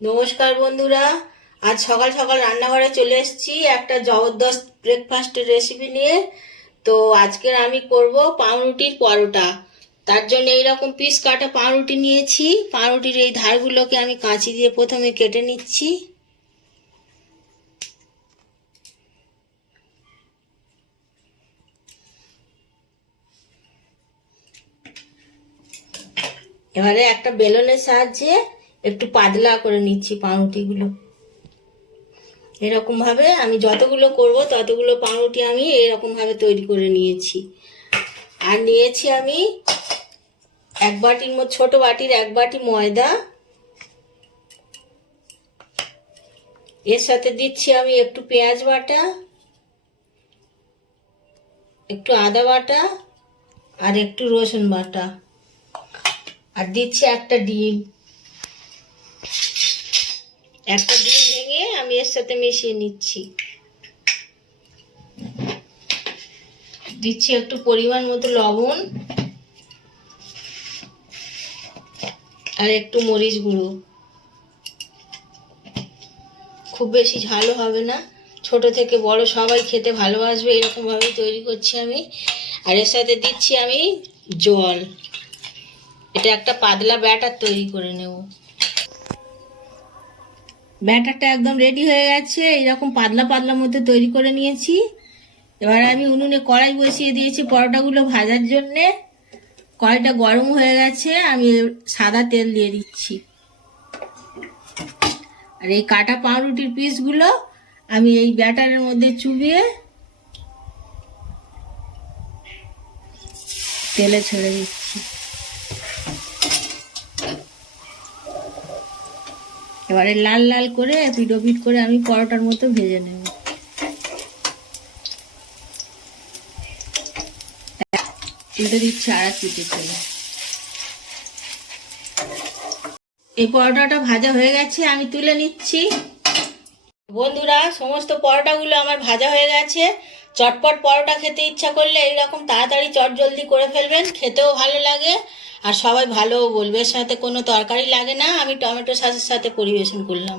নমস্কার বন্ধুরা, আজ সকাল সকাল রান্নাঘরে চলে এসেছি একটা জবরদস্ত ব্রেকফাস্টের রেসিপি নিয়ে। তো আজকের আমি করব পাউরুটির পরোটা। তার জন্য এইরকম পিস কাটা পাউরুটি নিয়েছি। পাউরুটির এই ধারগুলোকে আমি কাঁচি দিয়ে প্রথমে কেটে নিচ্ছি। এবারে একটা বেলনের সাহায্যে একটু পাতলা করে নিচ্ছি পাউরুটিগুলো। এরকম ভাবে আমি যতগুলো করব ততগুলো পাউরুটি আমি এরকম ভাবে তৈরি করে নিয়েছি। আর নিয়েছি আমি এক বাটির মতো, ছোট বাটির এক বাটি ময়দা। এর সাথে দিচ্ছি আমি একটু পেঁয়াজ বাটা, একটু আদা বাটা আর একটু রসুন বাটা, আর দিচ্ছি একটা ডিম। একটা ডিম ভেঙে আমি এর সাথে মিশিয়ে নিচ্ছি। দিচ্ছি একটু পরিমাণ মতো লবণ আর একটু মরিচ গুঁড়ো। খুব বেশি ঝালও হবে না, ছোট থেকে বড় সবাই খেতে ভালোবাসবে, এরকম ভাবে তৈরি করছি আমি। আর এর সাথে দিচ্ছি আমি জল। এটা একটা পাতলা ব্যাটার তৈরি করে নেব। ব্যাটারটা একদম রেডি হয়ে গেছে, এইরকম পাতলা পাতলা মতো তৈরি করে নিয়েছি। এবার আমি উনুনে কড়াই বসিয়ে দিয়েছি পরোটাগুলো ভাজার জন্যে। কড়াইটা গরম হয়ে গেছে, আমি সাদা তেল দিয়ে দিচ্ছি। আর এই কাটা পাউরুটির পিসগুলো আমি এই ব্যাটারের মধ্যে চুবিয়ে তেলে ছেড়ে দিচ্ছি। এবারে লাল লাল করে এপিট ওপিট করে আমি পরোটার মতো ভেজে নেব। উল্টে দিচ্ছি আর এক পিঠে তেলে। এই পরোটাটা ভাজা হয়ে গেছে, আমি তুলে নিচ্ছি। বন্ধুরা, সমস্ত পরোটাগুলো আমার ভাজা হয়ে গেছে। চটপট পরোটা খেতে ইচ্ছা করলে এইরকম তাড়াতাড়ি চটজলদি করে ফেলবেন, খেতেও ভালো লাগে আর সবাই ভালোও বলবে। এর সাথে কোনো তরকারি লাগে না, আমি টমেটো সসের সাথে পরিবেশন করলাম।